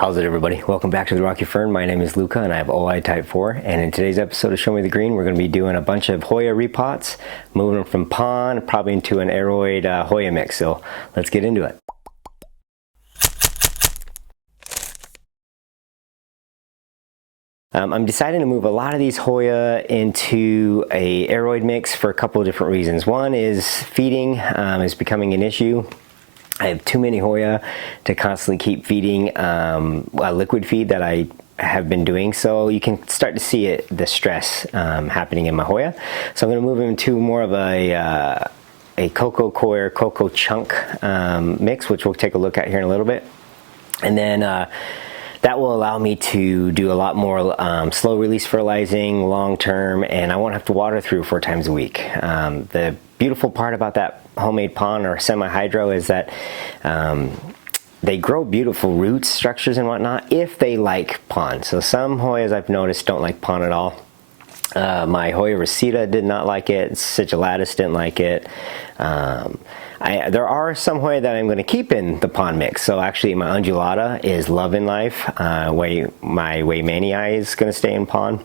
How's it, everybody? Welcome back to the Rocky Fern. My name is Luca and I have OI type 4, and in today's episode of Show Me the Green we're going to be doing a bunch of Hoya repots, moving them from pond probably into an aroid Hoya mix, so let's get into it. I'm deciding to move a lot of these Hoya into a aroid mix for a couple of different reasons. One is feeding is becoming an issue. I have too many Hoya to constantly keep feeding a liquid feed that I have been doing, so you can start to see the stress happening in my Hoya. So I'm going to move into more of a coco coir, coco chunk mix, which we'll take a look at here in a little bit. And then that will allow me to do a lot more slow release fertilizing long term, and I won't have to water through 4 times a week. The beautiful part about that homemade pond or semi-hydro is that they grow beautiful roots, structures and whatnot if they like pond. So some Hoyas I've noticed don't like pond at all. My Hoya Resita did not like it, sigilladus didn't like it. There are some Hoya that I'm going to keep in the pond mix. So actually my undulata is loving life. My Weimannii is going to stay in pond.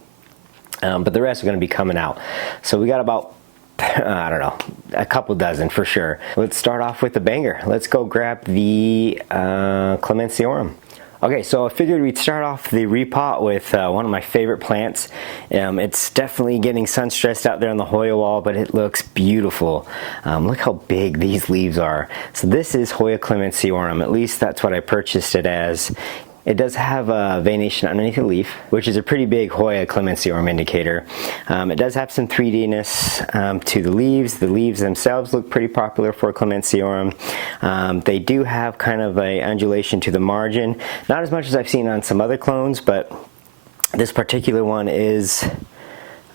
But the rest are going to be coming out. So we got about I don't know, a couple dozen for sure. Let's start off with the banger. Let's go grab the clemensiorum. Okay, so I figured we'd start off the repot with one of my favorite plants. It's definitely getting sun stressed out there on the Hoya wall, but it looks beautiful. Look how big these leaves are. So this is Hoya clemensiorum, at least that's what I purchased it as. It does have a veination underneath the leaf, which is a pretty big Hoya clemensiorum indicator. It does have some 3Dness to the leaves. The leaves themselves look pretty popular for clemensiorum. They do have kind of a undulation to the margin. Not as much as I've seen on some other clones, but this particular one is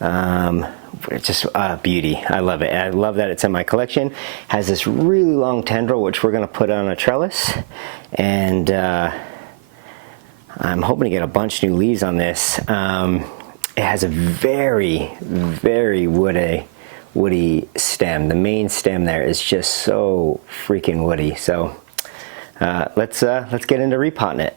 just a beauty. I love it. I love that it's in my collection. Has this really long tendril, which we're going to put on a trellis, and I'm hoping to get a bunch of new leaves on this. It has a very, very woody stem. The main stem there is just so freaking woody. So let's get into repotting it.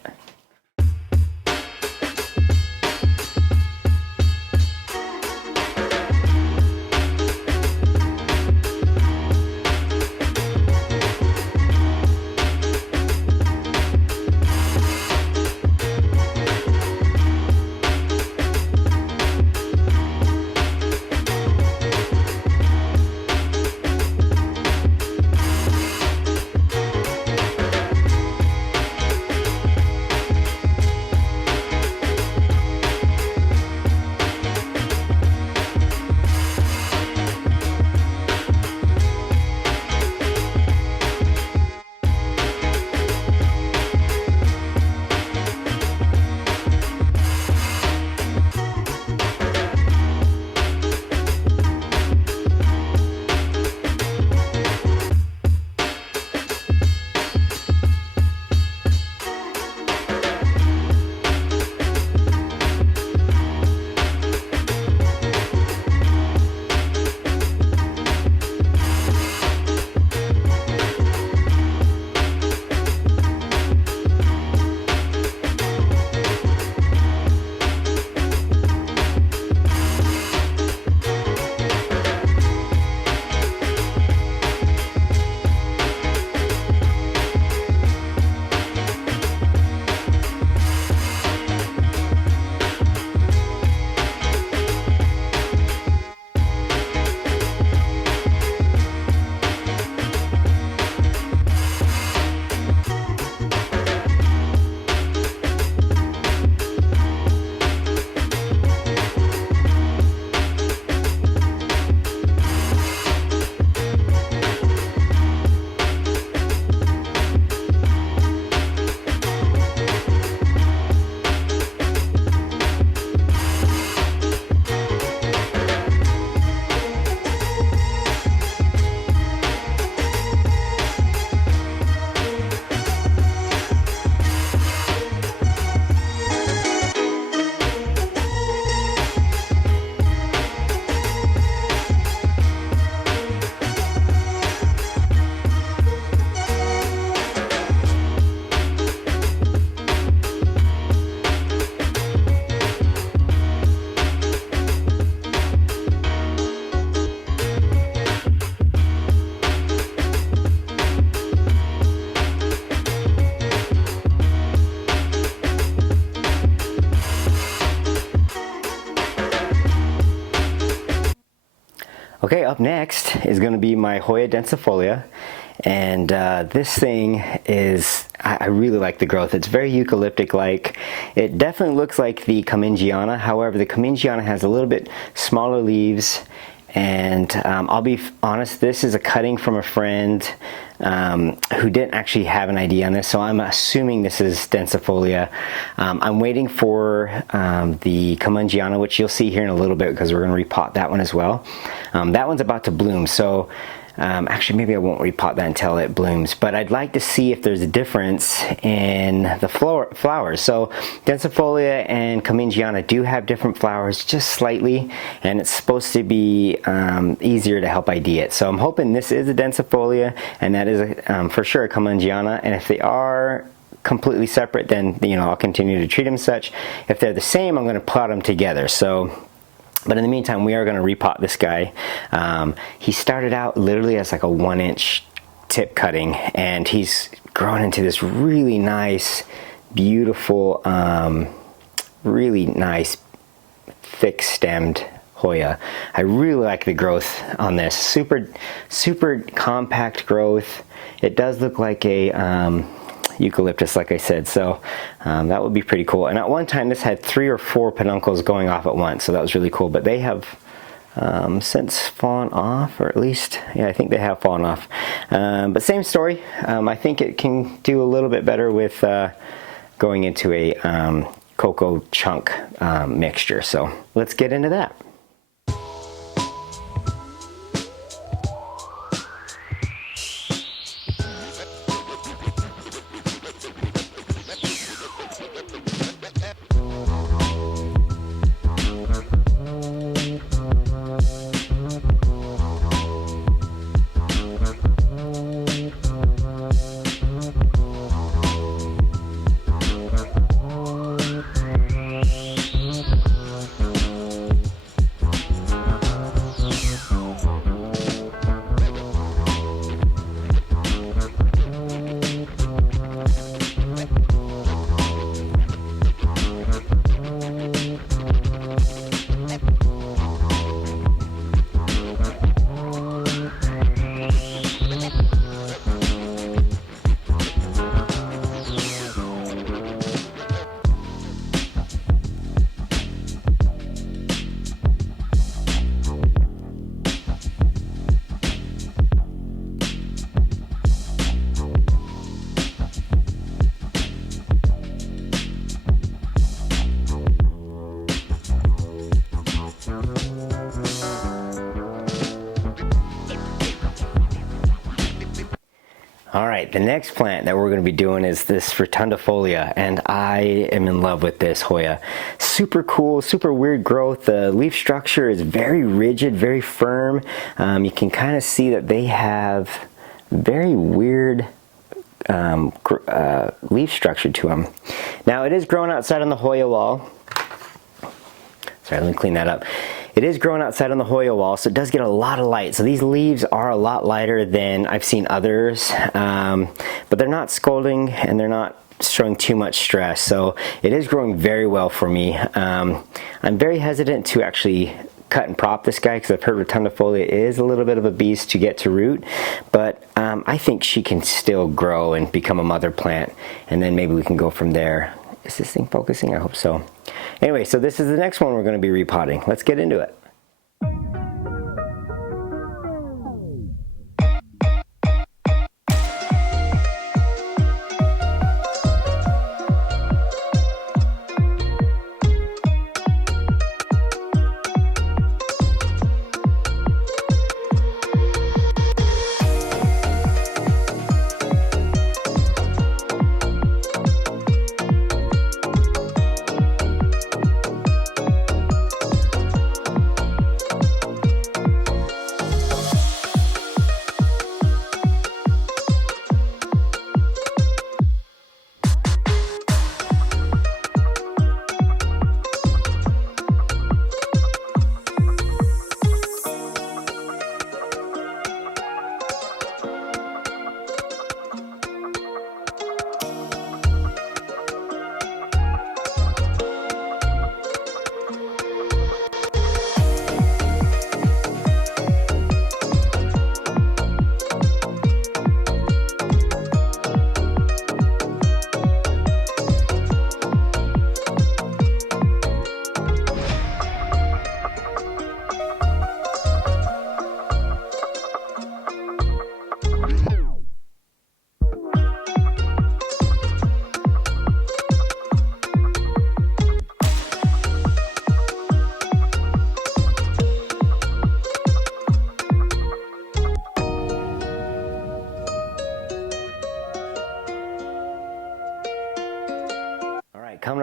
Okay, up next is going to be my Hoya densifolia, and this thing is, I really like the growth. It's very eucalyptic-like. It definitely looks like the clemensiorum. However, the clemensiorum has a little bit smaller leaves, and I'll be honest, this is a cutting from a friend who didn't actually have an idea on this, so I'm assuming this is densifolia. I'm waiting for the clemensiorum, which you'll see here in a little bit because we're going to repot that one as well. That one's about to bloom, so actually maybe I won't repot that until it blooms, but I'd like to see if there's a difference in the flowers. So densifolia and clemensiorum do have different flowers just slightly, and it's supposed to be easier to help ID it. So I'm hoping this is a densifolia and that is for sure a clemensiorum, and if they are completely separate, then I'll continue to treat them such. If they're the same, I'm going to plot them together. But in the meantime, we are going to repot this guy. He started out literally as like a 1-inch tip cutting, and he's grown into this really nice, beautiful, really nice, thick-stemmed Hoya. I really like the growth on this. Super, super compact growth. It does look like a eucalyptus, like I said, so that would be pretty cool. And at one time this had 3 or 4 peduncles going off at once, so that was really cool, but they have since fallen off, or at least, yeah, I think they have fallen off. But same story. I think it can do a little bit better with going into a coco chunk mixture, so let's get into that. Alright, the next plant that we're going to be doing is this rotundifolia, and I am in love with this Hoya. Super cool, super weird growth. The leaf structure is very rigid, very firm. You can kind of see that they have very weird leaf structure to them. Now it is growing outside on the Hoya wall. Sorry, let me clean that up. It is growing outside on the Hoya wall, so it does get a lot of light. So these leaves are a lot lighter than I've seen others, but they're not scalding and they're not showing too much stress. So it is growing very well for me. I'm very hesitant to actually cut and prop this guy because I've heard rotundifolia is a little bit of a beast to get to root, but I think she can still grow and become a mother plant, and then maybe we can go from there. Is this thing focusing? I hope so. Anyway, so this is the next one we're going to be repotting. Let's get into it.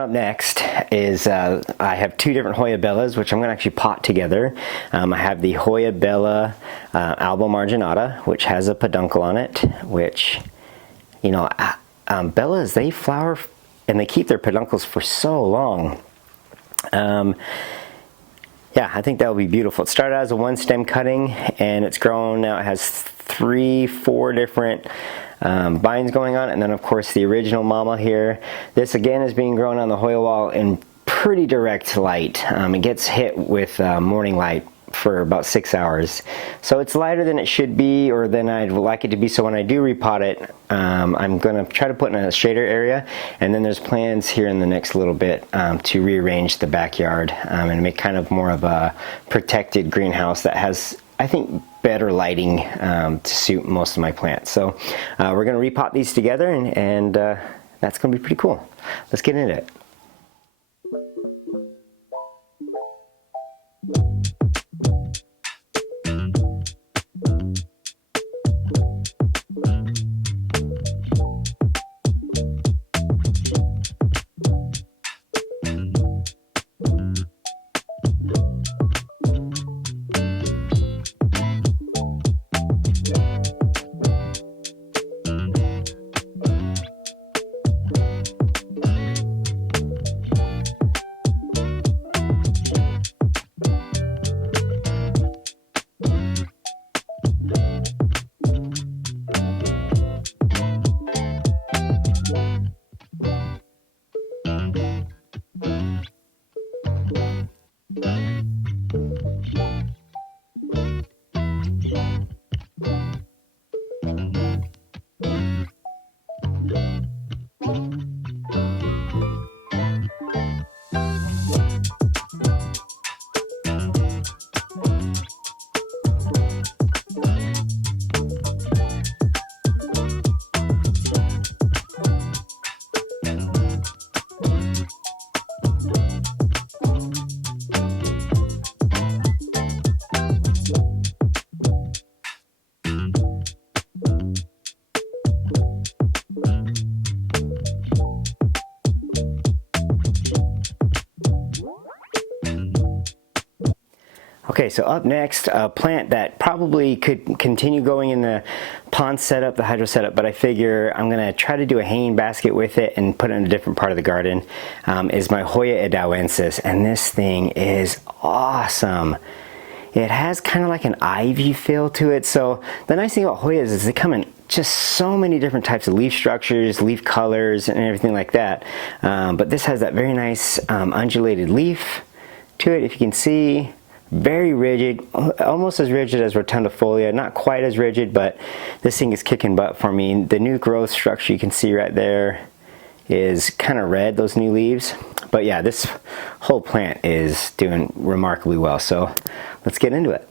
up next is I have two different Hoya bellas, which I'm going to actually pot together. I have the Hoya bella albomarginata, which has a peduncle on it, which, you know, bellas, they flower and they keep their peduncles for so long. Yeah, I think that will be beautiful. It started out as a one stem cutting and it's grown. Now it has 3-4 different vines going on, and then of course the original mama here. This again is being grown on the Hoya wall in pretty direct light. It gets hit with morning light for about 6 hours. So it's lighter than it should be, or than I'd like it to be, so when I do repot it, I'm going to try to put it in a shadier area, and then there's plans here in the next little bit to rearrange the backyard and make kind of more of a protected greenhouse that has, I think, better lighting to suit most of my plants. So we're going to repot these together, and that's going to be pretty cool. Let's get into it. Okay, so up next, a plant that probably could continue going in the pond setup, the hydro setup, but I figure I'm going to try to do a hanging basket with it and put it in a different part of the garden, is my Hoya endauensis, and this thing is awesome. It has kind of like an ivy feel to it. So the nice thing about Hoyas is they come in just so many different types of leaf structures, leaf colors, and everything like that. But this has that very nice undulated leaf to it, if you can see. Very rigid, almost as rigid as rotundiflora, not quite as rigid, but this thing is kicking butt for me. The new growth structure you can see right there is kind of red, those new leaves. But yeah, this whole plant is doing remarkably well, so let's get into it.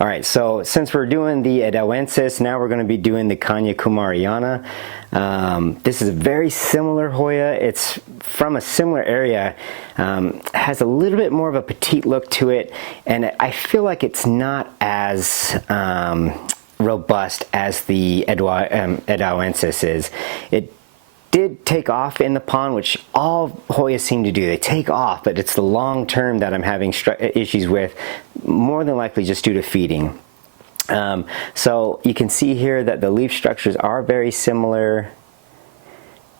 All right, so since we're doing the endauensis, now we're going to be doing the kanyakumariana. This is a very similar Hoya. It's from a similar area. Has a little bit more of a petite look to it, and I feel like it's not as robust as the endauensis is. It did take off in the pond, which all Hoyas seem to do. They take off, but it's the long term that I'm having issues with, more than likely just due to feeding. So you can see here that the leaf structures are very similar.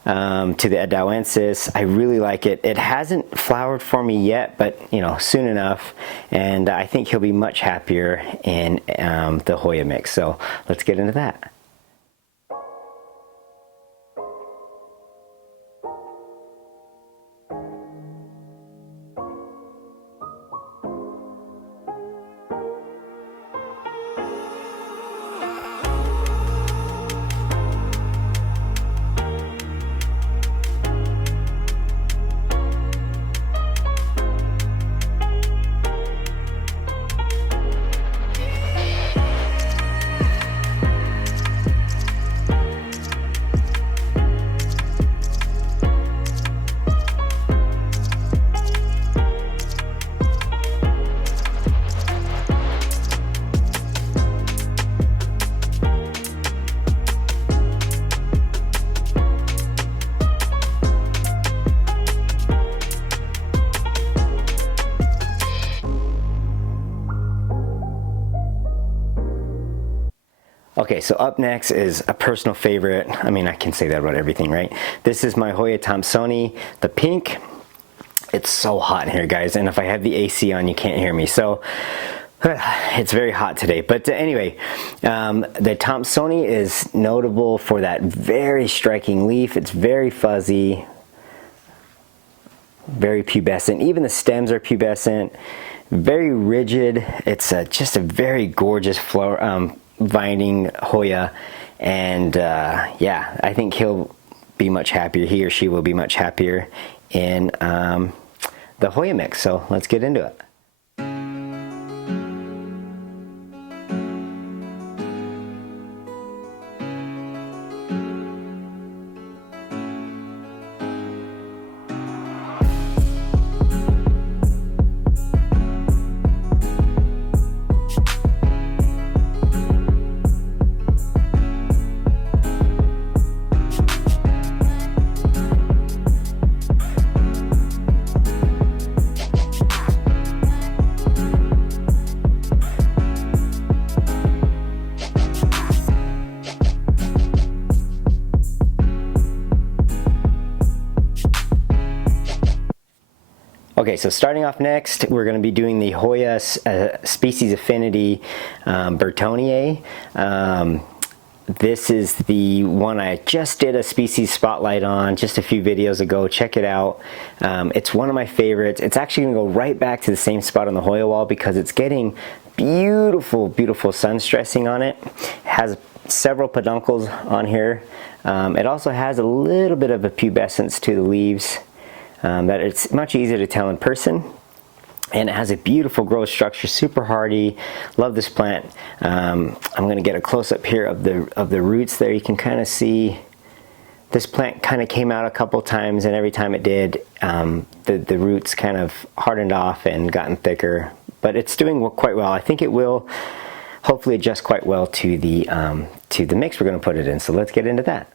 to the endauensis. I really like it. It hasn't flowered for me yet, but you know, soon enough, and I think he'll be much happier in the Hoya mix. So let's get into that. Okay, so up next is a personal favorite. I mean, I can say that about everything, right? This is my Hoya thomsonii, the pink. It's so hot in here, guys, and if I have the AC on, you can't hear me. So it's very hot today. But anyway, the thomsonii is notable for that very striking leaf. It's very fuzzy, very pubescent. Even the stems are pubescent, very rigid. It's just a very gorgeous flower. Vining Hoya, and yeah, I think he'll be much happier, he or she will be much happier in the Hoya mix. So let's get into it. Okay, so starting off next, we're going to be doing the Hoya species affinity Burtoniae. This is the one I just did a species spotlight on just a few videos ago. Check it out. It's one of my favorites. It's actually going to go right back to the same spot on the Hoya wall because it's getting beautiful, beautiful sun stressing on it. It has several peduncles on here. It also has a little bit of a pubescence to the leaves. That it's much easier to tell in person, and it has a beautiful growth structure, super hardy. Love this plant. I'm going to get a close-up here of the roots there. You can kind of see this plant kind of came out a couple times, and every time it did, the roots kind of hardened off and gotten thicker, but it's doing quite well. I think it will hopefully adjust quite well to the mix we're going to put it in. So let's get into that.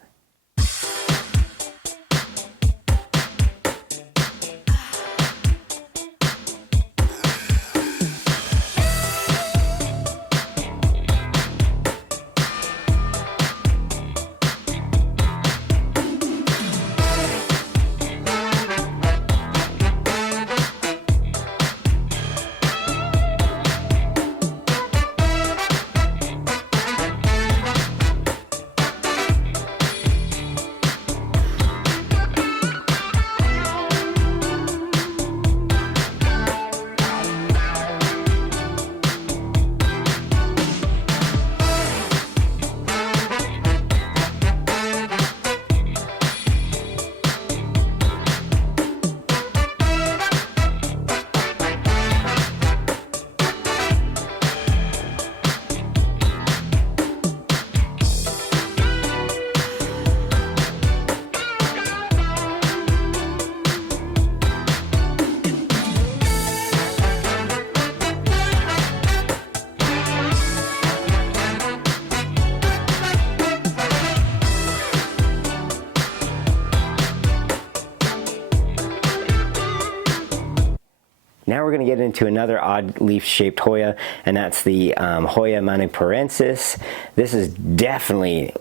Now we're going to get into another odd leaf-shaped Hoya, and that's the Hoya manipurensis. This is definitely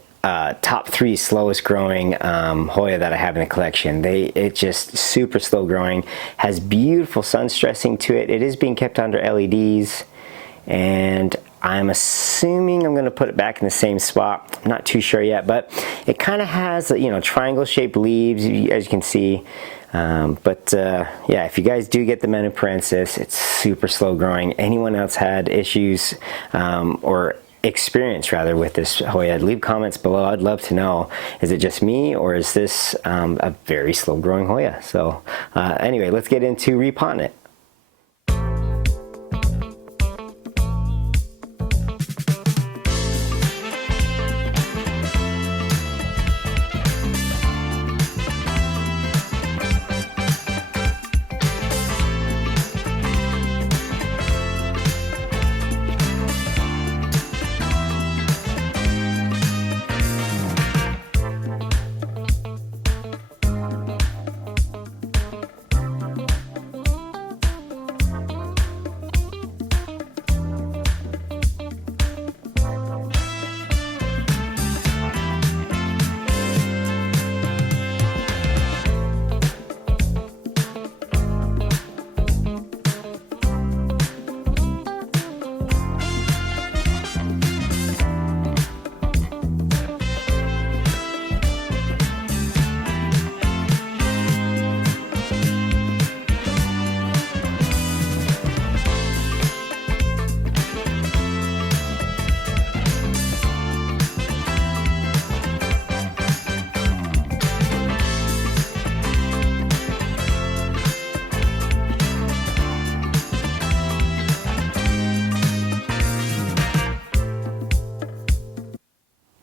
top 3 slowest growing Hoya that I have in the collection. It's just super slow growing, has beautiful sun stressing to it. It is being kept under LEDs, and I'm assuming I'm going to put it back in the same spot. I'm not too sure yet, but it kind of has, you know, triangle shaped leaves, as you can see. Yeah, if you guys do get the manipurensis, it's super slow growing. Anyone else had issues or experience rather with this Hoya, leave comments below. I'd love to know, is it just me, or is this a very slow growing Hoya? So anyway, let's get into repotting it.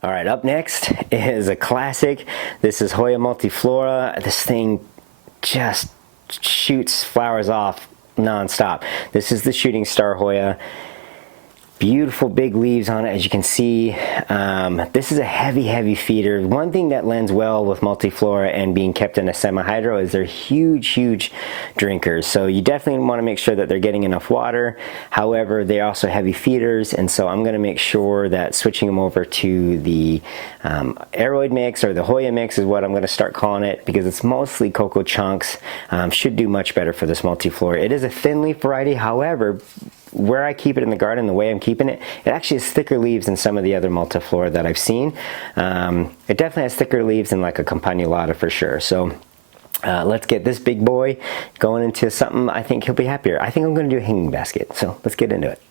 All right, up next is a classic. This is Hoya multiflora. This thing just shoots flowers off non-stop. This is the shooting star Hoya. Beautiful big leaves on it, as you can see. This is a heavy feeder. One thing that lends well with multiflora and being kept in a semi-hydro is they're huge drinkers. So you definitely want to make sure that they're getting enough water. However, they're also heavy feeders, and so I'm going to make sure that switching them over to the aroid mix, or the Hoya mix is what I'm going to start calling it, because it's mostly coco chunks. Should do much better for this multiflora. It is a thin leaf variety, however, where I keep it in the garden, the way I'm keeping it, it actually has thicker leaves than some of the other multiflora that I've seen. It definitely has thicker leaves than like a kanyakumariana for sure. So let's get this big boy going into something I think he'll be happier. I think I'm going to do a hanging basket, so let's get into it.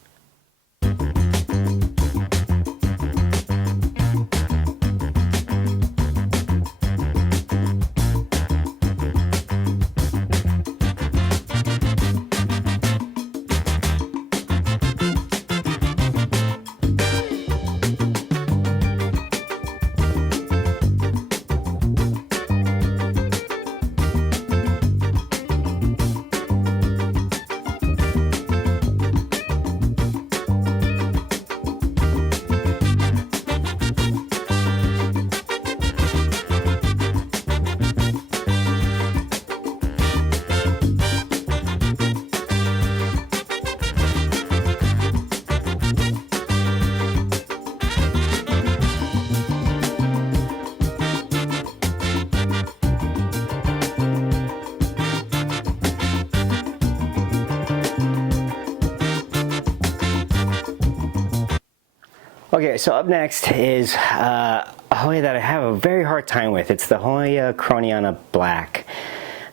Okay, so up next is a Hoya that I have a very hard time with. It's the Hoya krohniana black.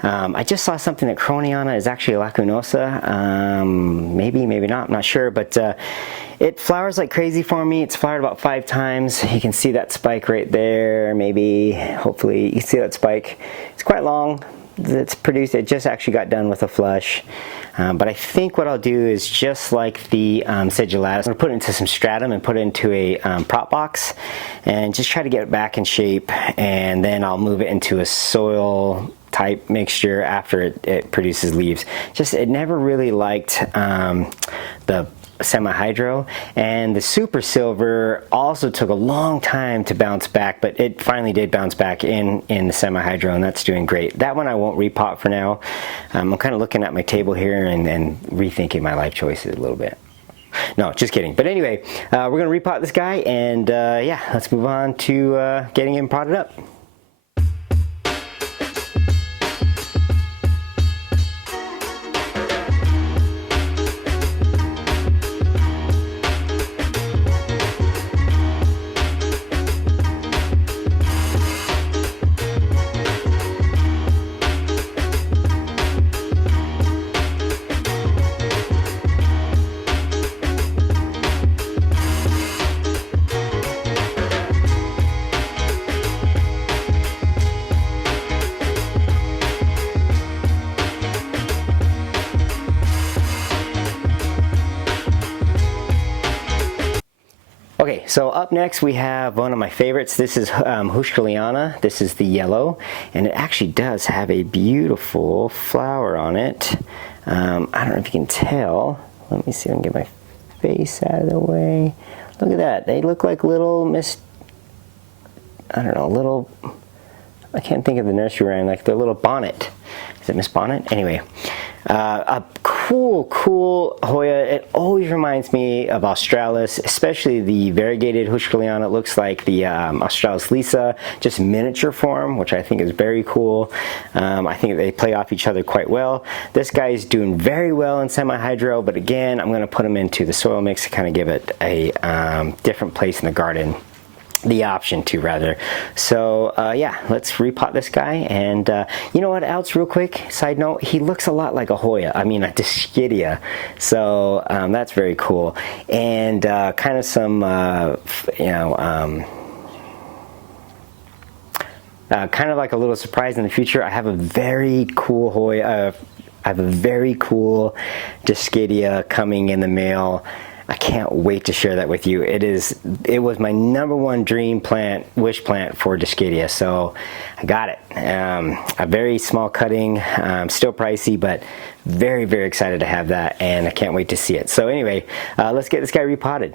I just saw something that krohniana is actually a lacunosa. Maybe not, I'm not sure, but it flowers like crazy for me. It's flowered about 5 times. You can see that spike right there, maybe, hopefully you can see that spike. It's quite long. It's produced, it just actually got done with a flush. But I think what I'll do is just like the sigillata, I'm going to put it into some stratum and put it into a prop box and just try to get it back in shape, and then I'll move it into a soil type mixture after it produces leaves. Just, it never really liked the semi-hydro, and the super silver also took a long time to bounce back, but it finally did bounce back in the semi-hydro, and that's doing great. That one I won't repot for now. I'm kind of looking at my table here and rethinking my life choices a little bit. No, just kidding. But anyway, we're gonna repot this guy, and yeah, let's move on to getting him potted up. Okay, so up next we have one of my favorites. This is heuschkeliana. This is the yellow, and it actually does have a beautiful flower on it. I don't know if you can tell. Let me see if I can get my face out of the way. Look at that. They look like little I can't think of the nursery rhyme, like their little bonnet. Is it Miss Bonnet? Anyway, a cool Hoya. It always reminds me of Australis, especially the variegated heuschkeliana. It looks like the Australis lisa, just miniature form, which I think is very cool. I think they play off each other quite well. This guy is doing very well in semi-hydro, but again, I'm going to put him into the soil mix to kind of give it a different place in the garden. The option to, rather. So yeah, let's repot this guy. And you know what else, real quick side note, he looks a lot like a Hoya, a Dischidia. So that's very cool. And kind of some kind of like a little surprise in the future. I have a very cool Hoya, I have a very cool Dischidia coming in the mail. I can't wait to share that with you. It was my #1 dream plant, wish plant for Dischidia, so I got it. A very small cutting, still pricey, but very, very excited to have that, and I can't wait to see it. So anyway, let's get this guy repotted.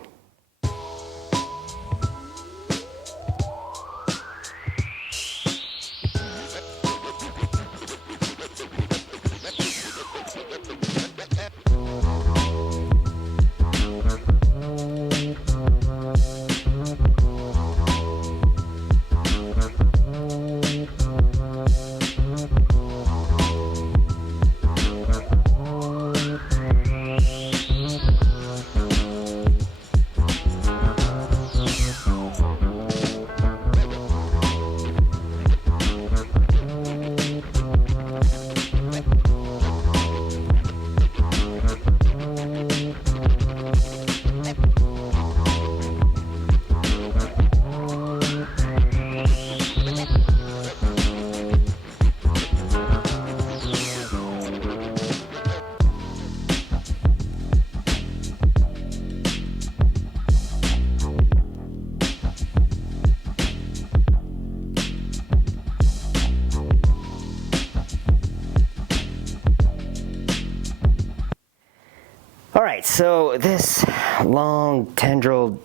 Alright, so this long tendril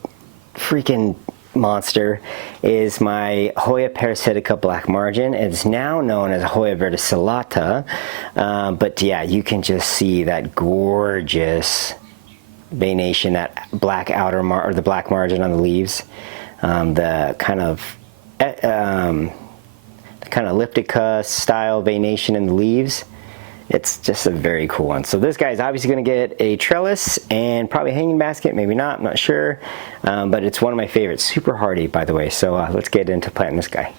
freaking monster is my Hoya parasitica black margin. It's now known as Hoya verticillata, but yeah, you can just see that gorgeous venation, that black outer or the black margin on the leaves, the kind of elliptica style venation in the leaves. It's just a very cool one. So this guy is obviously going to get a trellis and probably a hanging basket, maybe not, I'm not sure. But it's one of my favorites, super hardy by the way. So let's get into planting this guy.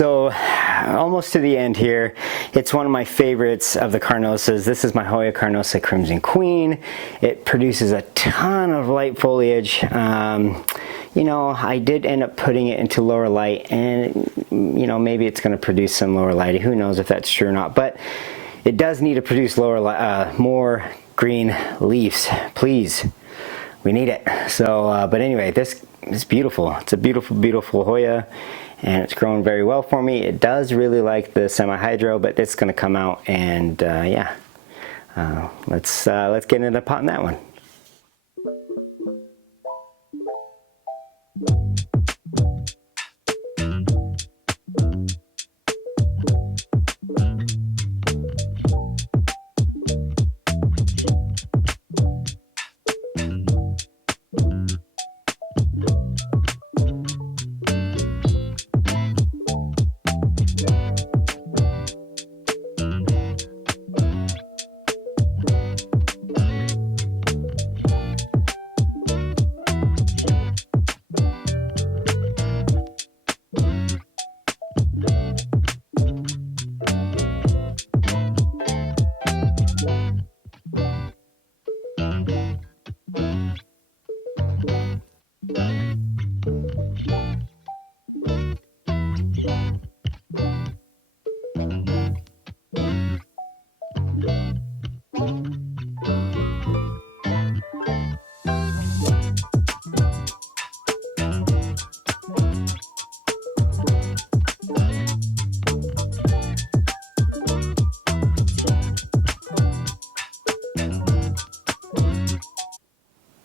so almost to the end here. It's one of my favorites of the carnosas. This is my Hoya carnosa Crimson Queen. It produces a ton of light foliage. You know, I did end up putting it into lower light, and you know, maybe it's going to produce some lower light. Who knows if that's true or not, but it does need to produce more green leaves, please. We need it. So, but anyway, this is beautiful. It's a beautiful, beautiful Hoya, and it's growing very well for me. It does really like the semi-hydro, but it's going to come out, and yeah, let's get into the pot in that one.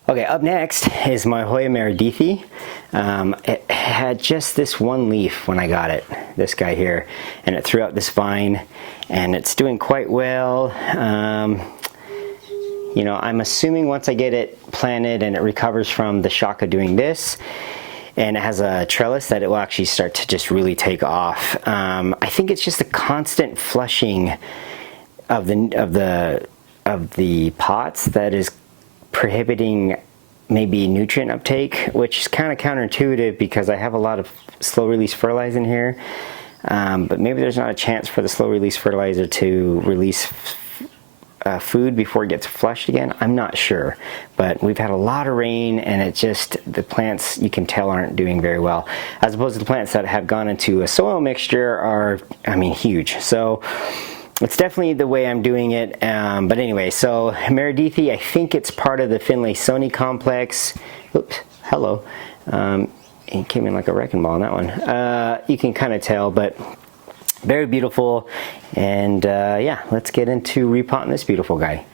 Okay, up next is my Hoya meredithii. It had just this one leaf when I got it, this guy here, and it threw out this vine, and it's doing quite well. You know, I'm assuming once I get it planted and it recovers from the shock of doing this, and it has a trellis, that it will actually start to just really take off. I think it's just a constant flushing of the pots that is prohibiting maybe nutrient uptake, which is kind of counterintuitive because I have a lot of slow release fertilizer in here, but maybe there's not a chance for the slow release fertilizer to release food before it gets flushed again. I'm not sure, but we've had a lot of rain, and it just, the plants, you can tell, aren't doing very well, as opposed to the plants that have gone into a soil mixture are, I mean, huge. So it's definitely the way I'm doing it. But anyway, so meredithii, I think it's part of the Finlaysonii complex. Oops, hello. It came in like a wrecking ball on that one. You can kind of tell, but very beautiful. And yeah, let's get into repotting this beautiful guy.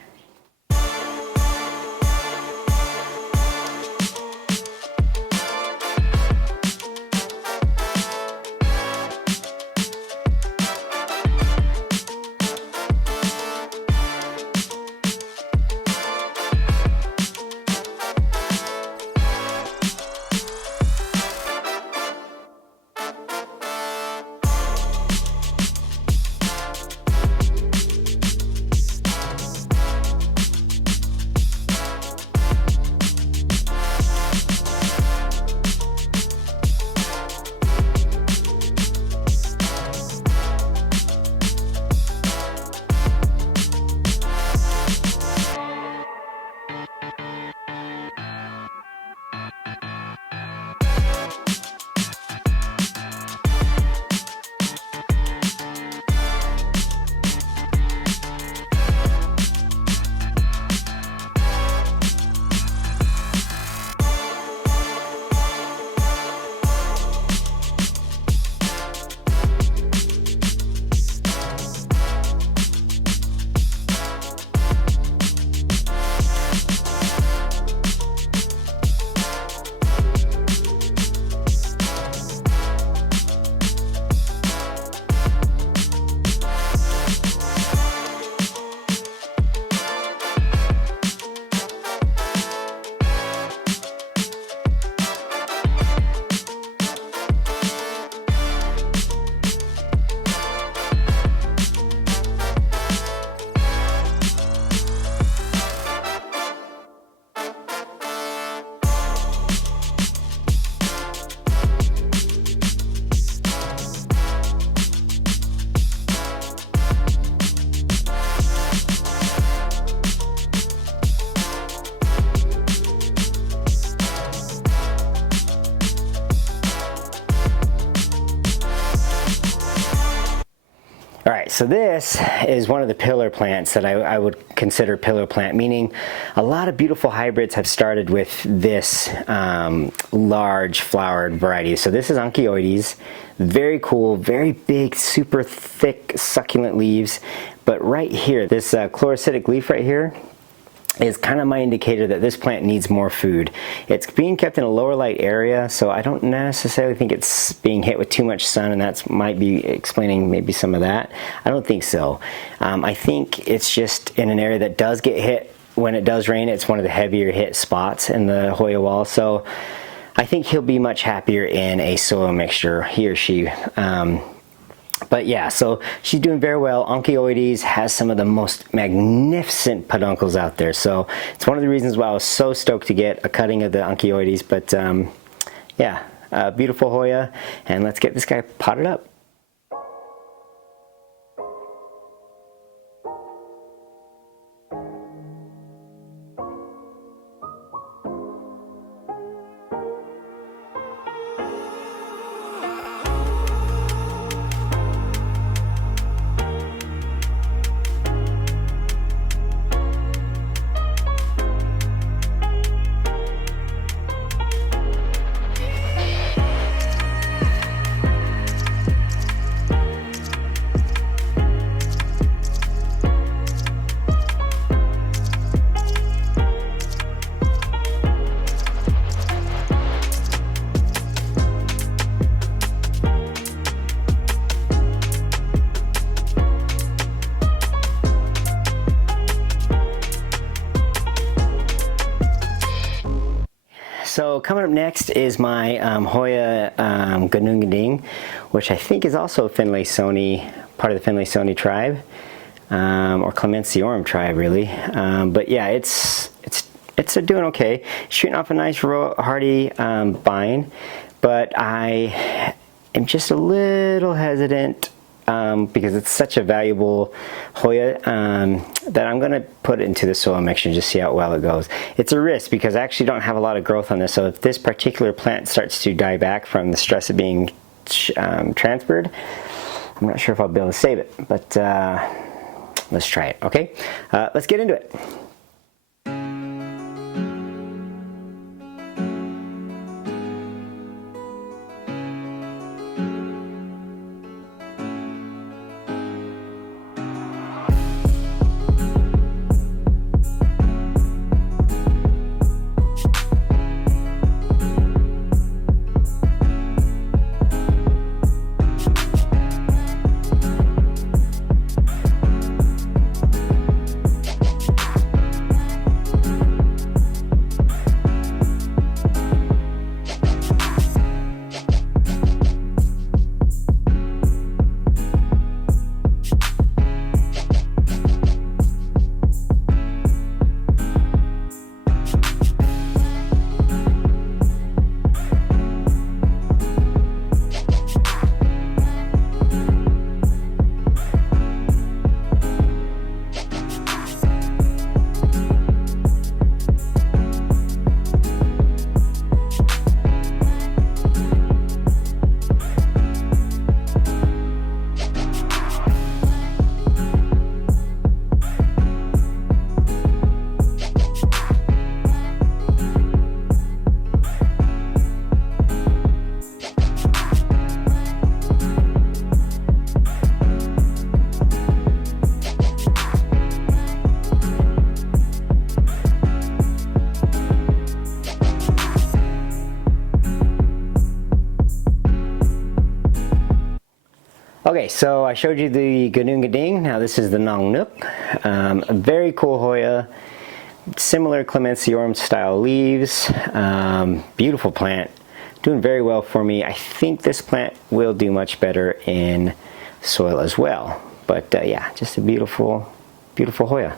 so this is one of the pillar plants that I would consider pillar plant, meaning a lot of beautiful hybrids have started with this large flowered variety. So this is onychoides, very cool, very big, super thick, succulent leaves. But right here, this chlorocytic leaf right here, is kind of my indicator that this plant needs more food. It's being kept in a lower light area, so I don't necessarily think it's being hit with too much sun, and that might be explaining maybe some of that. I don't think so. I think it's just in an area that does get hit when it does rain. It's one of the heavier hit spots in the Hoya wall, so I think he'll be much happier in a soil mixture, he or she. But yeah, so she's doing very well. Onychoides has some of the most magnificent peduncles out there. So it's one of the reasons why I was so stoked to get a cutting of the onychoides. But yeah, beautiful Hoya. And let's get this guy potted up. So coming up next is my Hoya Gunung Gading, which I think is also Finlaysoni, part of the Finlaysoni tribe, or clemensiorum tribe, really. But yeah, it's doing okay. Shooting off a nice hardy vine, but I am just a little hesitant because it's such a valuable Hoya that I'm going to put it into the soil mixture and just see how well it goes. It's a risk because I actually don't have a lot of growth on this, so if this particular plant starts to die back from the stress of being transferred, I'm not sure if I'll be able to save it, but let's try it, okay? Let's get into it. Okay, so I showed you the Gunung Gading. Now this is the Nong Nooch. A very cool Hoya, similar clemensiorum style leaves. Beautiful plant, doing very well for me. I think this plant will do much better in soil as well. But yeah, just a beautiful, beautiful Hoya.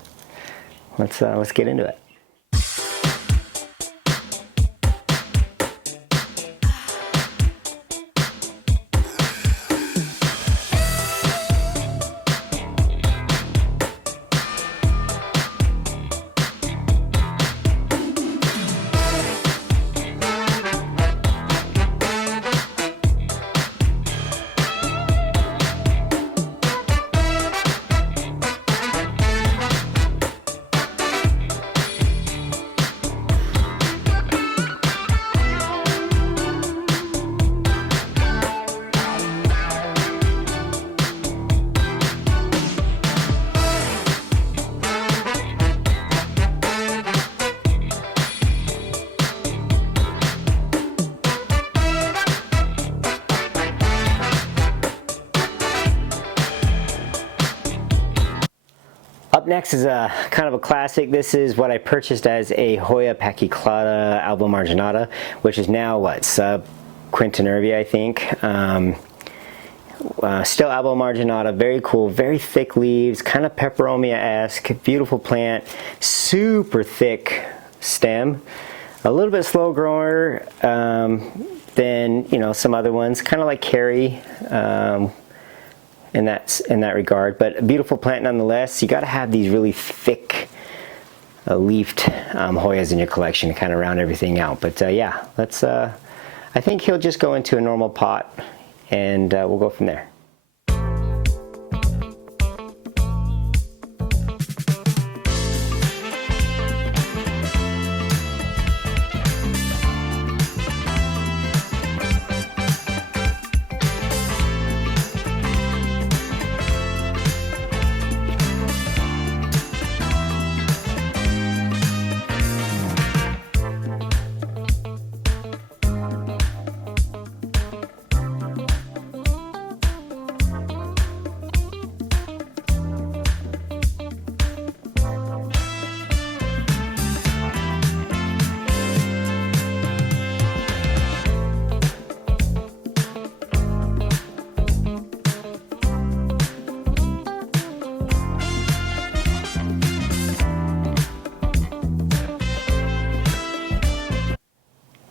Let's get into it. Up next is a kind of a classic. This is what I purchased as a Hoya pachyclada albomarginata, which is now what, subquintuplineris, I think. Still albomarginata, very cool, very thick leaves, kind of peperomia-esque, beautiful plant, super thick stem, a little bit slow grower than, you know, some other ones, kind of like Carrie in that regard, but a beautiful plant nonetheless. You got to have these really thick leafed Hoyas in your collection to kind of round everything out. But yeah, let's. I think he'll just go into a normal pot, and we'll go from there.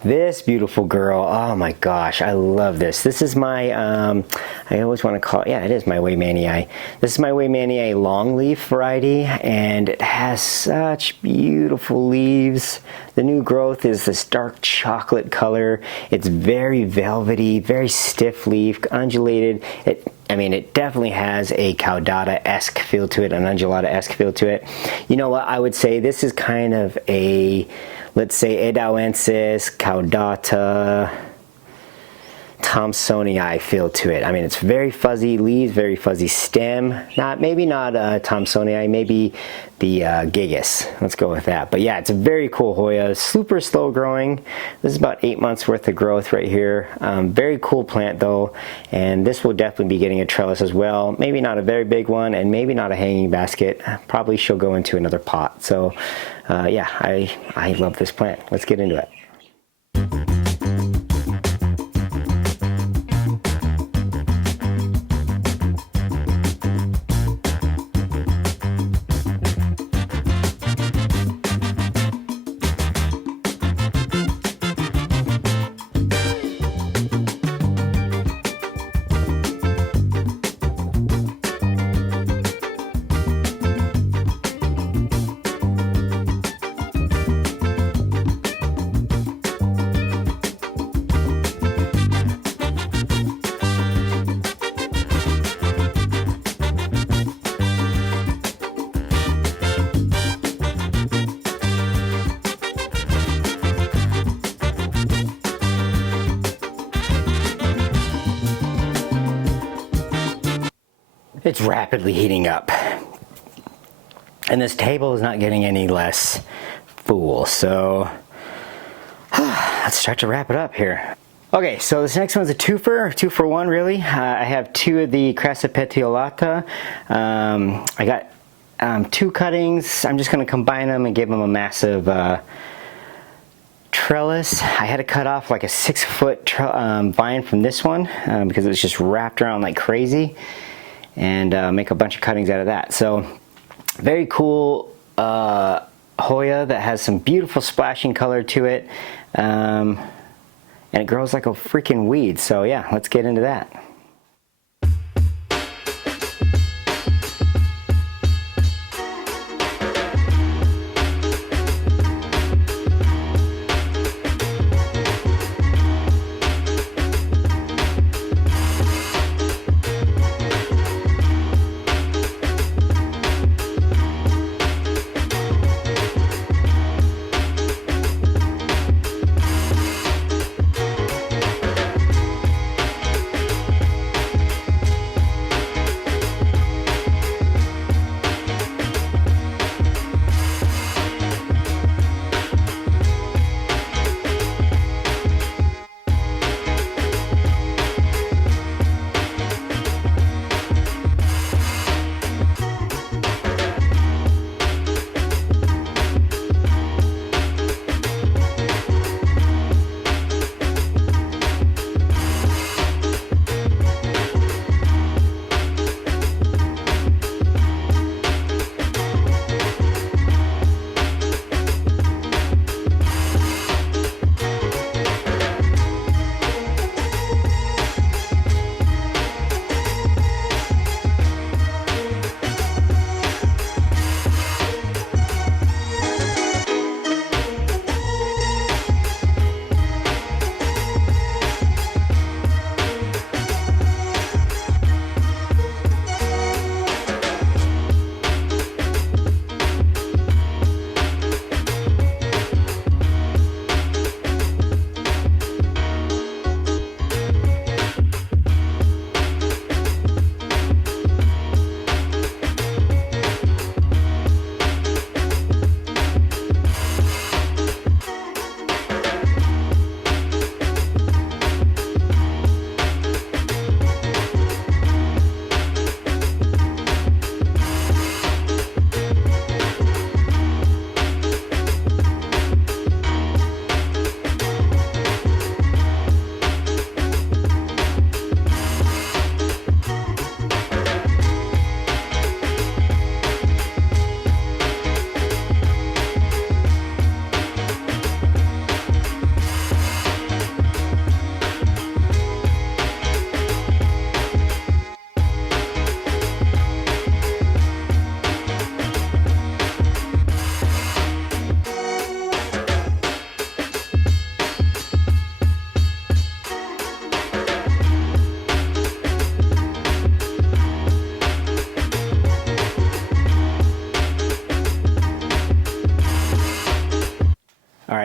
This beautiful girl, oh my gosh, I love this. This is my, I always want to call it, yeah, it is my Weimannii. This is my Weimannii longleaf variety, and it has such beautiful leaves. The new growth is this dark chocolate color. It's very velvety, very stiff leaf, undulated. I mean, it definitely has a caudata-esque feel to it, an undulata-esque feel to it. You know what, I would say this is kind of a, let's say, endauensis, caudata, thomsonii feel to it. I mean, it's very fuzzy leaves, very fuzzy stem. Maybe not thomsonii, maybe the gigas. Let's go with that. But yeah, it's a very cool Hoya, super slow growing. This is about 8 months worth of growth right here. Very cool plant though, and this will definitely be getting a trellis as well. Maybe not a very big one, and maybe not a hanging basket. Probably she'll go into another pot. So yeah, I love this plant. Let's get into it. It's rapidly heating up, and this table is not getting any less full, so let's start to wrap it up here. Okay, so this next one's a two for one really. I have two of the cressipetiolata. I got 2 cuttings. I'm just going to combine them and give them a massive trellis. I had to cut off like a 6-foot vine from this one because it was just wrapped around like crazy, and make a bunch of cuttings out of that. So very cool Hoya that has some beautiful splashing color to it, and it grows like a freaking weed. So yeah, let's get into that.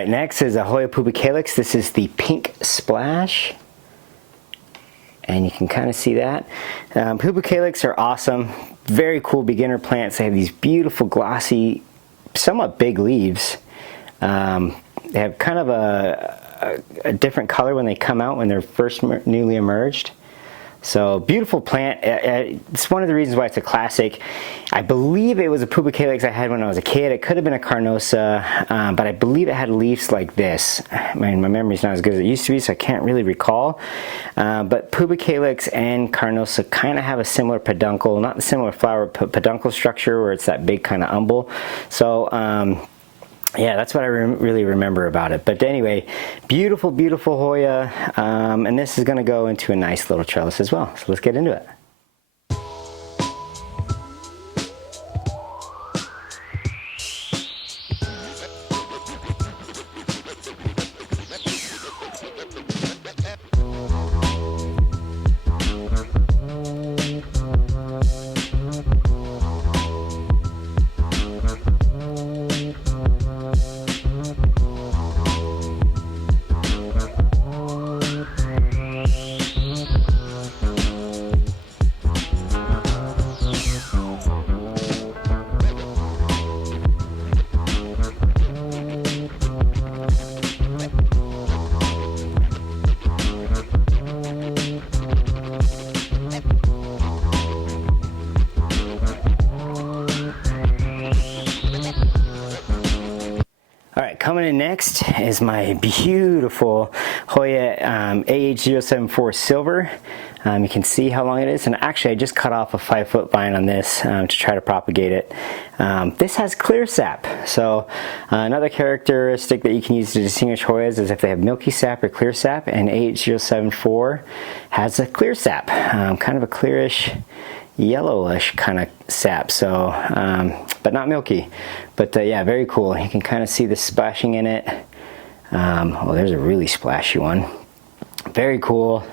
right, next is a Hoya pubicalyx. This is the pink splash. And you can kind of see that. Pubicalyx are awesome. Very cool beginner plants. They have these beautiful glossy, somewhat big leaves. They have kind of a different color when they come out when they're first newly emerged. So beautiful plant. It's one of the reasons why it's a classic. I believe it was a pubicalyx I had when I was a kid. It could have been a carnosa, but I believe it had leaves like this. My memory's not as good as it used to be, so I can't really recall. But pubicalyx and carnosa kind of have a similar peduncle, not the similar flower, but peduncle structure where it's that big kind of umbel. So yeah, that's what I really remember about it. But anyway, beautiful, beautiful Hoya. And this is going to go into a nice little trellis as well. So let's get into it. Coming in next is my beautiful Hoya AH074 Silver. You can see how long it is, and actually I just cut off a 5-foot vine on this to try to propagate it. This has clear sap, so another characteristic that you can use to distinguish Hoyas is if they have milky sap or clear sap, and AH074 has a clear sap, kind of a clearish yellowish kind of sap, so but not milky. But yeah, very cool. You can kind of see the splashing in it. Oh, there's a really splashy one. Very cool.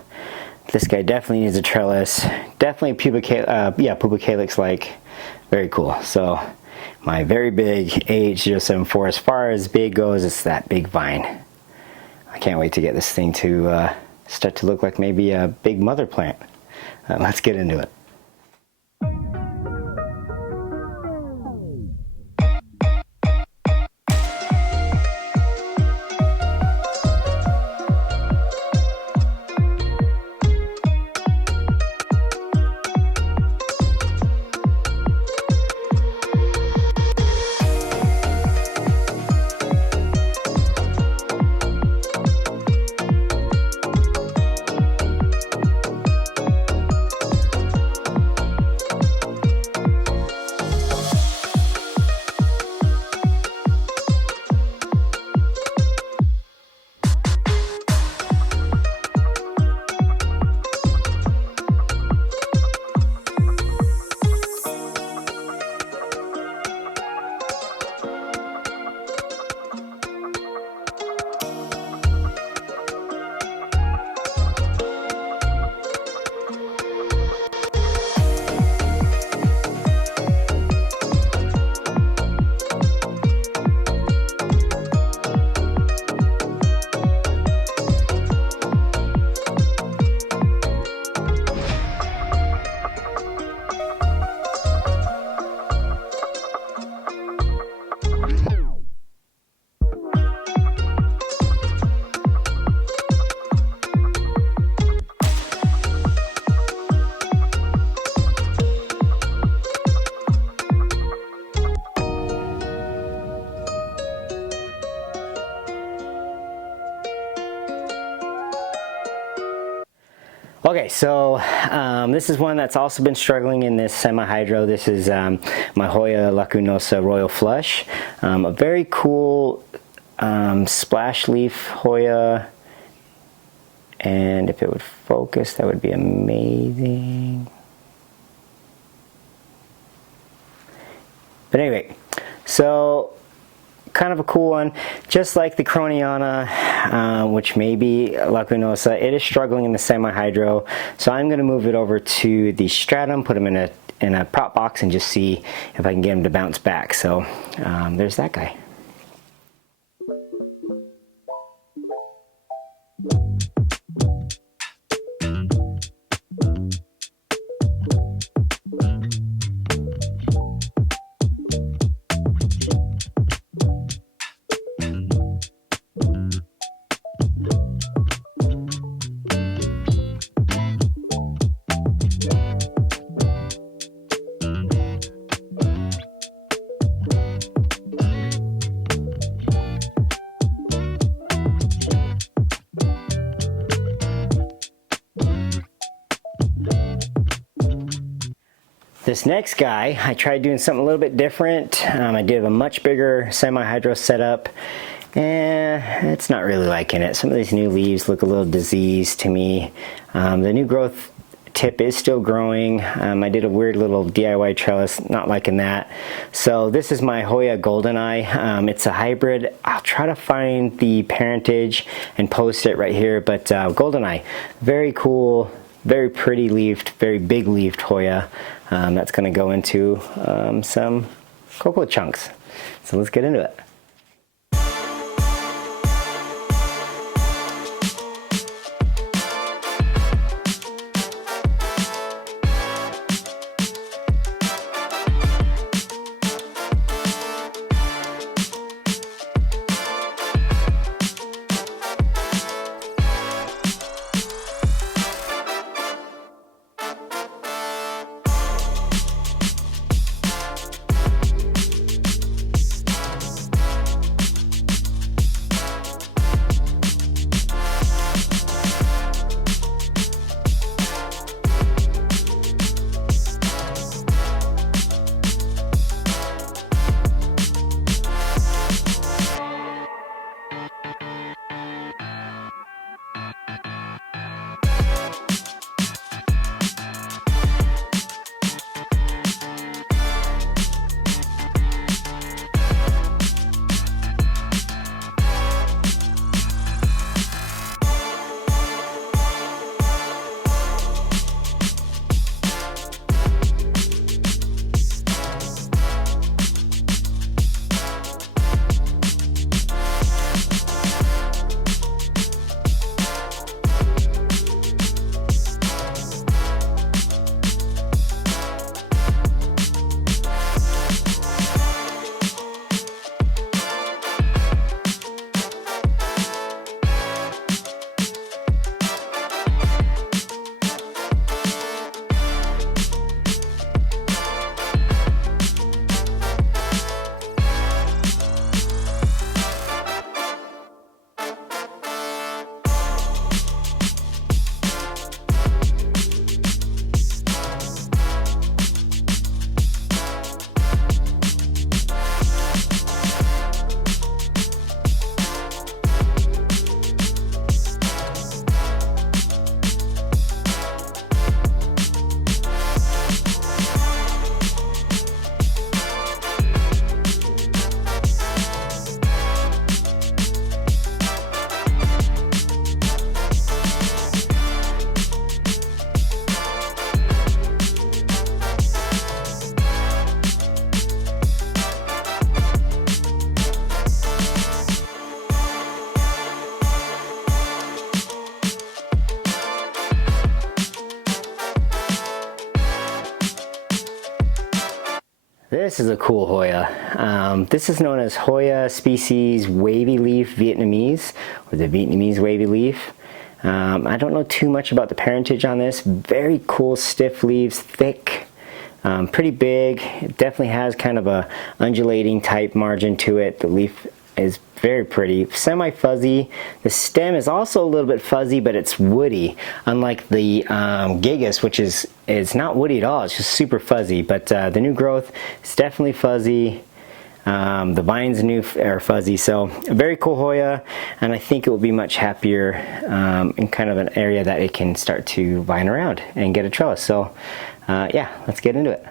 This guy definitely needs a trellis. Definitely pubicalyx like. Very cool. So my very big AH074, as far as big goes, it's that big vine. I can't wait to get this thing to start to look like maybe a big mother plant. Let's get into it. Okay, so this is one that's also been struggling in this semi-hydro. This is my Hoya lacunosa royal flush. A very cool splash leaf Hoya, and if it would focus, that would be amazing. But anyway, so kind of a cool one, just like the krohniana, which may be lacunosa. It is struggling in the semi-hydro, so I'm going to move it over to the stratum, put them in a prop box, and just see if I can get them to bounce back. So there's that guy. this next guy, I tried doing something a little bit different. I did a much bigger semi-hydro setup, and it's not really liking it. Some of these new leaves look a little diseased to me. The new growth tip is still growing. I did a weird little DIY trellis, not liking that. So this is my Hoya Golden Eye. It's a hybrid. I'll try to find the parentage and post it right here, but Golden Eye, very cool, very pretty leafed, very big leafed Hoya. That's going to go into some coco chunks. So let's get into it. This is a cool Hoya. This is known as Hoya species wavy leaf Vietnamese, or the Vietnamese wavy leaf. I don't know too much about the parentage on this. Very cool stiff leaves, thick, pretty big. It definitely has kind of a undulating type margin to it. The leaf is very pretty, semi-fuzzy. The stem is also a little bit fuzzy, but it's woody, unlike the gigas, which is not woody at all. It's just super fuzzy. But the new growth is definitely fuzzy. The vines are fuzzy, so a very cool Hoya, and I think it will be much happier in kind of an area that it can start to vine around and get a trellis. So yeah, let's get into it.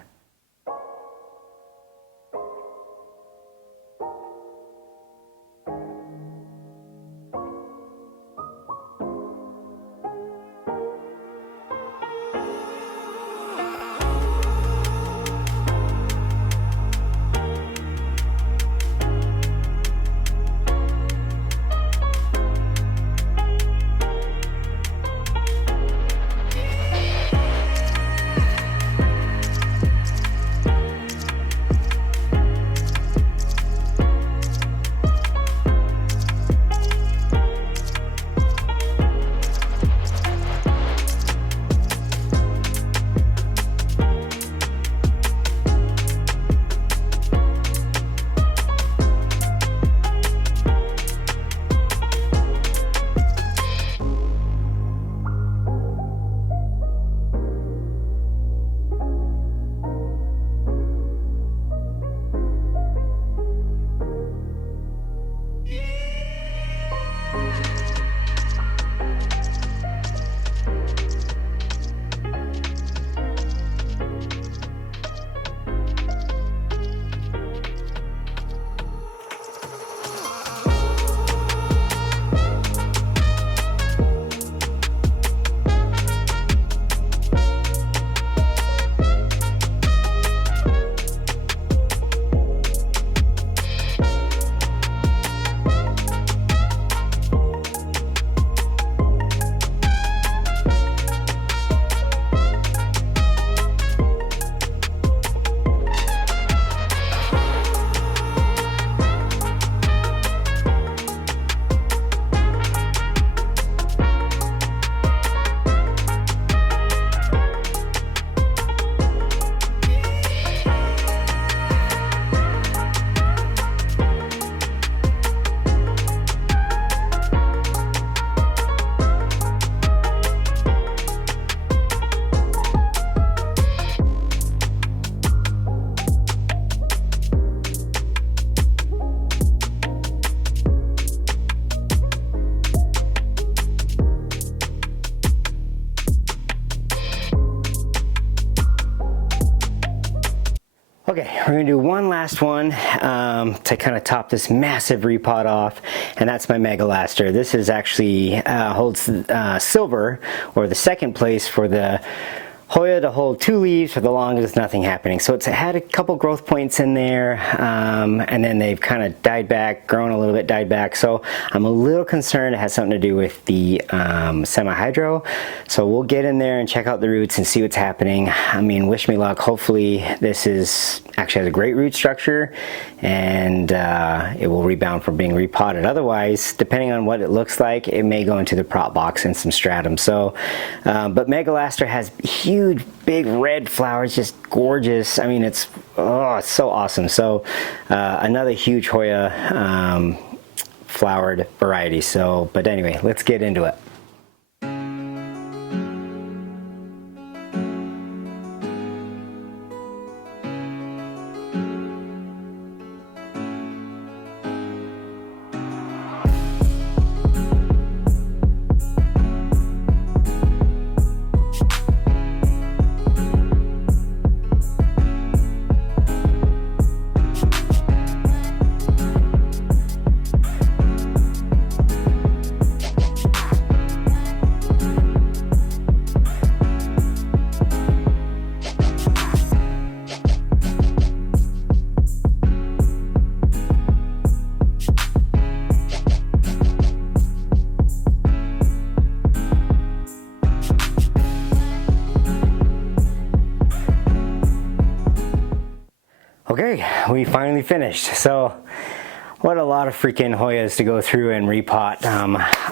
we're gonna do one last one to kind of top this massive repot off, and that's my megalaster. This is actually holds silver, or the second place for the Hoya to hold 2 leaves for the longest, nothing happening. So it's had a couple growth points in there, and then they've kind of died back, grown a little bit, died back. So I'm a little concerned it has something to do with the semi-hydro. So we'll get in there and check out the roots and see what's happening. I mean, wish me luck. Hopefully this is actually has a great root structure, and it will rebound from being repotted. Otherwise, depending on what it looks like, it may go into the prop box and some stratum. So, but megalaster has huge, big red flowers, just gorgeous. I mean, it's so awesome. So, another huge Hoya flowered variety. So, but anyway, let's get into it. Okay, we finally finished. So what a lot of freaking Hoyas to go through and repot.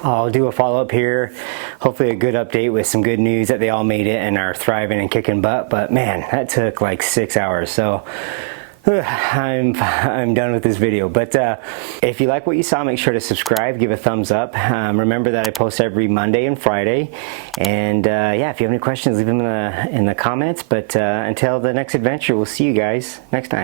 I'll do a follow-up here, hopefully a good update with some good news that they all made it and are thriving and kicking butt. But man, that took like 6 hours. So I'm done with this video. But if you like what you saw, make sure to subscribe, give a thumbs up. Remember that I post every Monday and Friday. And yeah, if you have any questions, leave them in the comments. But until the next adventure, we'll see you guys next time.